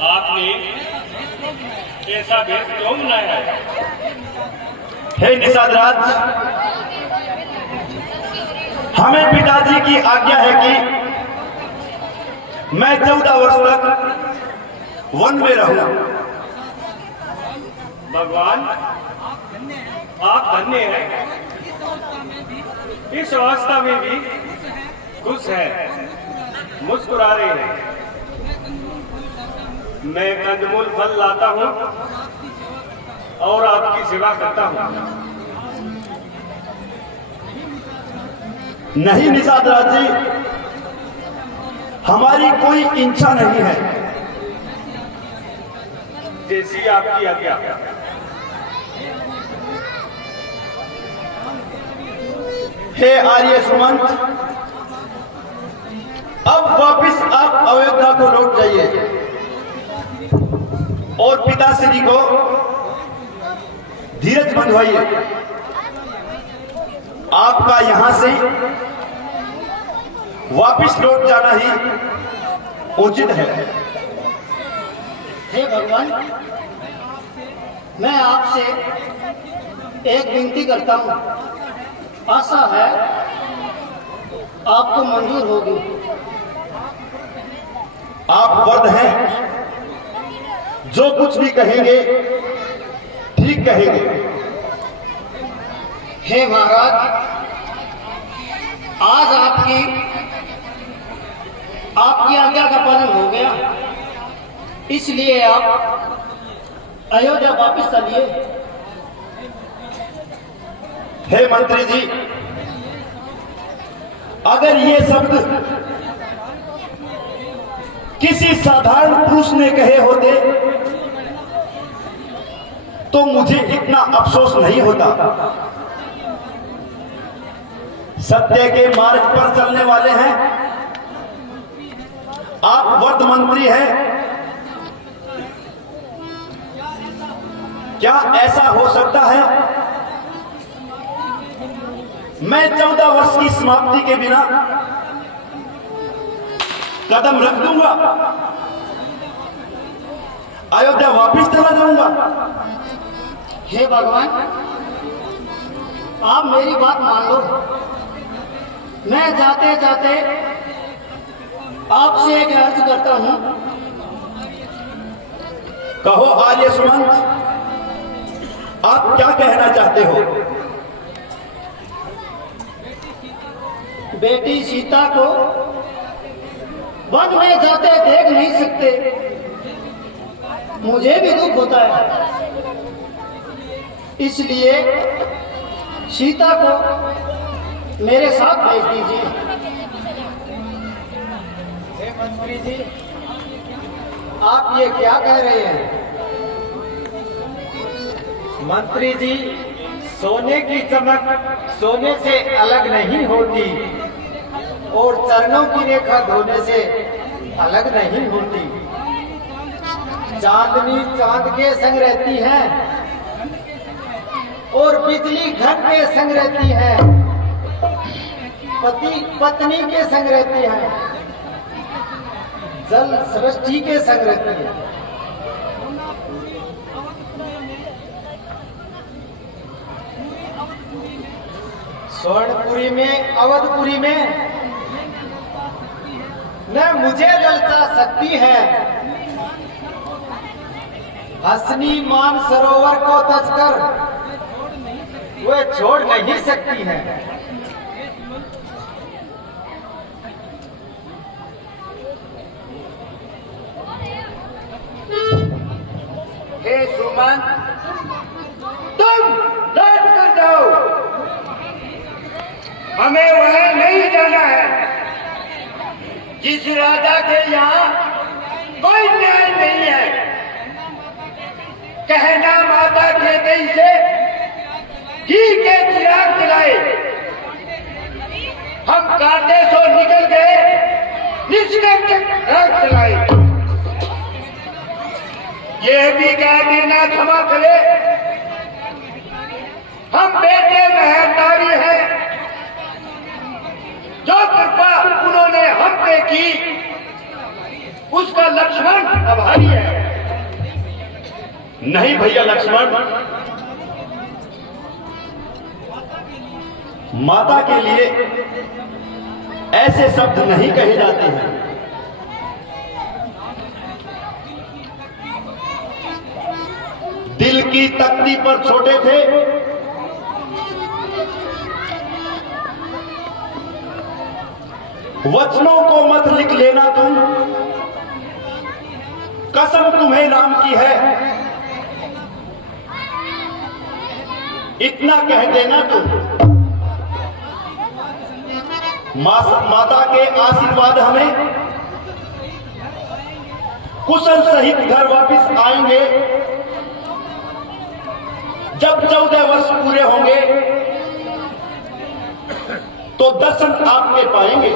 आपने ऐसा भेष क्यों बनाया है? हे निषाद राज, हमें पिताजी की आज्ञा है कि मैं 14 वर्ष तक वन में रहूं। भगवान, आप धन्य हैं, इस अवस्था में भी खुश है, मुस्कुरा रहे हैं। मैं कंदमूल फल लाता हूं और आपकी सेवा करता हूं। नहीं निषाद राज जी, हमारी कोई इच्छा नहीं है। जैसी आपकी आज्ञा। हे आर्य सुमंत, अब वापिस आप अयोध्या को लौट जाइए और पिताश्री को धीरज बंधवाइए। आपका यहां से वापिस लौट जाना ही उचित है। हे भगवान, मैं आपसे एक विनती करता हूं, आशा है आपको मंजूर होगी। आप वर्द हैं, जो कुछ भी कहेंगे ठीक कहेंगे। हे महाराज, आज आपकी आज्ञा का पालन हो गया, इसलिए आप अयोध्या वापस चलिए। हे मंत्री जी, अगर ये शब्द किसी साधारण पुरुष ने कहे होते तो मुझे इतना अफसोस नहीं होता। सत्य के मार्ग पर चलने वाले हैं आप, वर्द मंत्री हैं। क्या ऐसा हो सकता है मैं 14 वर्ष की समाप्ति के बिना कदम रख दूंगा, अयोध्या वापिस चला जाऊंगा? हे भगवान, आप मेरी बात मान लो। मैं जाते जाते आपसे एक अर्ज करता हूं। कहो आर्य सुमंत, आप क्या कहना चाहते हो? बेटी सीता को वन में जाते देख नहीं सकते, मुझे भी दुख होता है। इसलिए सीता को मेरे साथ भेज दीजिए। हे मंत्री जी, आप ये क्या कह रहे हैं? मंत्री जी, सोने की चमक सोने से अलग नहीं होती और चरणों की रेखा धोने से अलग नहीं होती। चांदनी चांद के संग रहती है और बिजली घर के संग रहती है, पति पत्नी के संग रहती है, जल सृष्टि के संग रहती है। स्वर्णपुरी में, अवधपुरी में न मुझे ललचा सकती है, हसनी मान सरोवर को तजकर वे छोड़ नहीं सकती है। हे सुमंत, तुम लौट कर जाओ, हमें वहां नहीं जाना है। जिस राजा के यहाँ कोई न्याय नहीं है, कहना माता के दई से घी के चिराग जलाए, हम कांटे से निकल गए, निष्कंठ राग चलाए। ये भी कह देना क्षमा करे, हम बेटे मेहरदारी हैं, जो कृपा उन्होंने हम पे की उसका लक्ष्मण आभारी है। नहीं भैया लक्ष्मण, माता के लिए ऐसे शब्द नहीं कहे जाते हैं। दिल की तख्ती पर छोटे थे, वचनों को मत लिख लेना तुम, कसम तुम्हें राम की है, इतना कह देना तुम। माता के आशीर्वाद हमें कुशल सहित घर वापस आएंगे। जब 14 वर्ष पूरे होंगे तो दर्शन आपके पाएंगे।